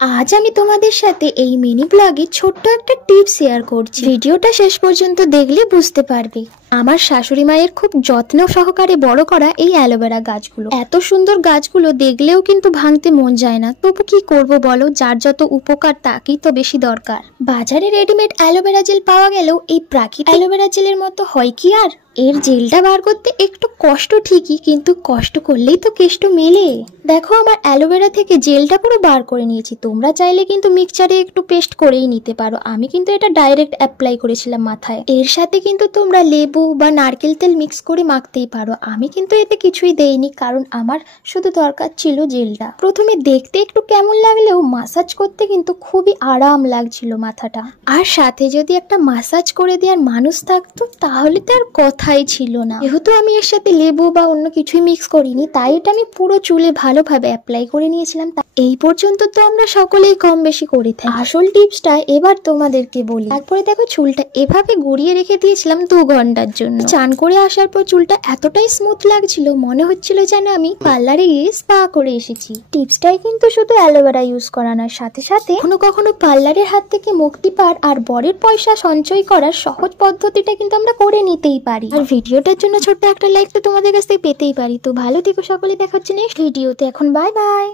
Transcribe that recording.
আজ আমি তোমাদের সাথে এই মিনি ব্লগে ছোট্ট একটা টিপ শেয়ার করছি। ভিডিওটা শেষ পর্যন্ত দেখলে বুঝতে পারবে। আমার শাশুড়ি মায়ের খুব যত্ন সহকারে বড় করা এই অ্যালোভেরা গাছগুলো, এত সুন্দর গাছগুলো দেখলেও কিন্তু ভাঙতে মন যায় না। তবু কি করব বলো, যার যত উপকার তাকেই তো বেশি দরকার। বাজারে রেডিমেড অ্যালোভেরা জেল পাওয়া গেলেও এই প্রাকৃতিক অ্যালোভেরা জেলের মতো হয় কি আর? এর জেলটা বার করতে একটু কষ্ট ঠিকই, কিন্তু কষ্ট করলেই তো কেষ্ট মেলে। দেখো, আমার অ্যালোভেরা থেকে জেলটা পুরো বার করে নিয়েছি। তোমরা চাইলে কিন্তু মিক্সচারে একটু পেস্ট করেই নিতে পারো। আমি কিন্তু এটা ডাইরেক্ট অ্যাপ্লাই করেছিলাম মাথায়। এর সাথে কিন্তু তোমরা লেবু বা নারকেল তেল মিক্স করে মাখতেই পারো। আমি কিন্তু এতে কিছুই দেইনি, কারণ আমার শুধু দরকার ছিল জেলটা। প্রথমে দেখতে একটু কেমন লাগলেও মাসাজ করতে কিন্তু খুবই আরাম লাগছিল মাথাটা। আর সাথে যদি একটা মাসাজ করে দেওয়ার মানুষ থাকতো তাহলে তো আর কথাই ছিল না। যেহেতু আমি এর সাথে লেবু বা অন্য কিছুই মিক্স করিনি, তাই এটা আমি পুরো চুলে ভালোভাবে অ্যাপ্লাই করে নিয়েছিলাম। এই পর্যন্ত তো আমরা সকলেই কম বেশি করে থাকি। আসল টিপসটা এবার তোমাদেরকে বলি। তারপরে দেখো, চুলটা এভাবে গড়িয়ে রেখে দিয়েছিলাম 2 ঘন্টার জন্য। চান করে আসার পর চুলটা এতটাই স্মুথ লাগছিল, মনে হচ্ছিল যেন আমি পার্লারে গিয়ে স্পা করে এসেছি। টিপসটাই কিন্তু শুধু অ্যালোভেরা ইউজ করা নয়, সাথে সাথে কখনো কখনো পার্লারের হাত থেকে মুক্তি পাওয়ার আর বরের পয়সা সঞ্চয় করার সহজ পদ্ধতিটা কিন্তু আমরা করে নিতেই পারি। আর ভিডিওটার জন্য ছোট্ট একটা লাইক তো তোমাদের কাছ থেকে পেতেই পারি। তো ভালো থেকো সকলে, দেখা হচ্ছে নেক্সট ভিডিওতে। এখন বাই বাই।